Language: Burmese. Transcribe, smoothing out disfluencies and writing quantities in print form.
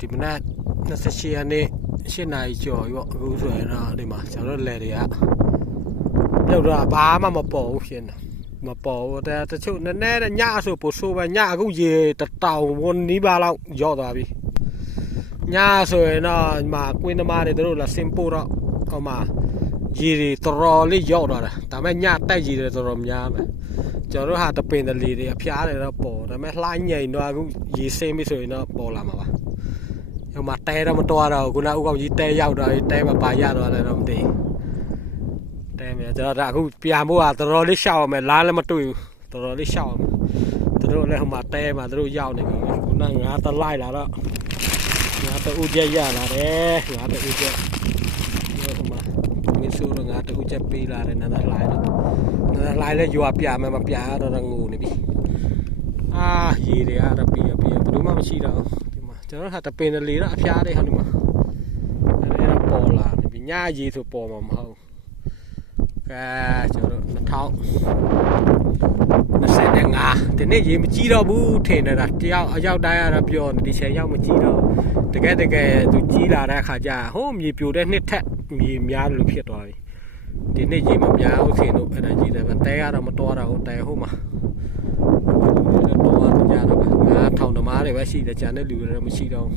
ဒီမနက်28ရက်နေ့8နာရီကျော်ပြီပေါ့အခုဆိုရင်တော့ဒီမှာကျွန်တော်တို့လယ်တွေကပြုတ်တော့ဘာမှမပေါ်ဘူးဖြစ်နေမပေါ်ဘူးတဲ့တချို့နည်းနည်းညဆိုပို့ဆိုးပဲညအခုရေတတောင်ဝန်နီးပါးလောက်ရောက်သွားပြီညဆိုရင်တော့ဒီမှာကွင်းသမားတွေတို့လာစင်ပို့တော့ဟိုမှာရေတွေတော်တော်လေးရောက်သွားတာဒါပေမဲ့ညတိုက်ရေတွေတော်တော်များမယ်ကျွန်တော်တို့ဟာတပင်တလီတွေအဖျားတွေတော့ပေါ်ဒါပေမဲ့လှိုင်းငိန်တော့အခုရေစင်းပြီဆိုရင်တော့ပေါ်လာမှာပါဟိုမှာတဲတော့မတော်တော့ခုနဥကောင်ကြီးတဲရောက်တော့တဲမပါရတော့လည်းတော့မသိတဲမယ်ကျွန်တော်ဒါအခုပြန်ဖို့ကတော်တော်လေးရှောက်အောင်မယ်လားလည်းမတွေ့ဘူးတော်တော်လေးရှောက်အောင်သူတို့လည်းဟိုမှာတဲမှာသူတို့ရောက်နေပြီခုနငါတလိုက်လာတော့ငါတူကြရလာတယ်ငါတူကြဟိုမှာမင်းဆိုးတော့ငါတူကြပေးလာတယ်နားလိုက်တော့နားလိုက်လဲရွာပြမယ်မပြတော့ငိုနေပြီရေတွေကတော့ပြီးဘယ်သူမှမရှိတော့ဒီမှာကျွန်တော်ဟာတပင်လေတော့အဖျားတွေဟောဒီမှာအဲ့ဒါပေါ်လာနေပြီညရေဆိုပေါ်မှာမဟုတ်ကဲကျွန်တော်2025ဒီနေ့ရေမကြီးတော့ဘူးထင်နေတာတယောက်အရောက်တိုင်းကတော့ပြောဒီချိန်ရောက်မကြီးတော့တကယ်သူကြီးလာတဲ့အခါကျဟိုးမြေပြိုတဲ့နှစ်ထက်မြေများလို့ဖြစ်သွားပြီဒီနေ့ရေမများဘူးထင်လို့အဲ့ဒါကြီးတယ်တဲကတော့မတော်တော့ဘူးတဲဟိုမှာတော့ကြတော့ငါထောင်သမားတွေပဲရှိတယ်ကျန်တဲ့လူတွေတော့မရှိတော့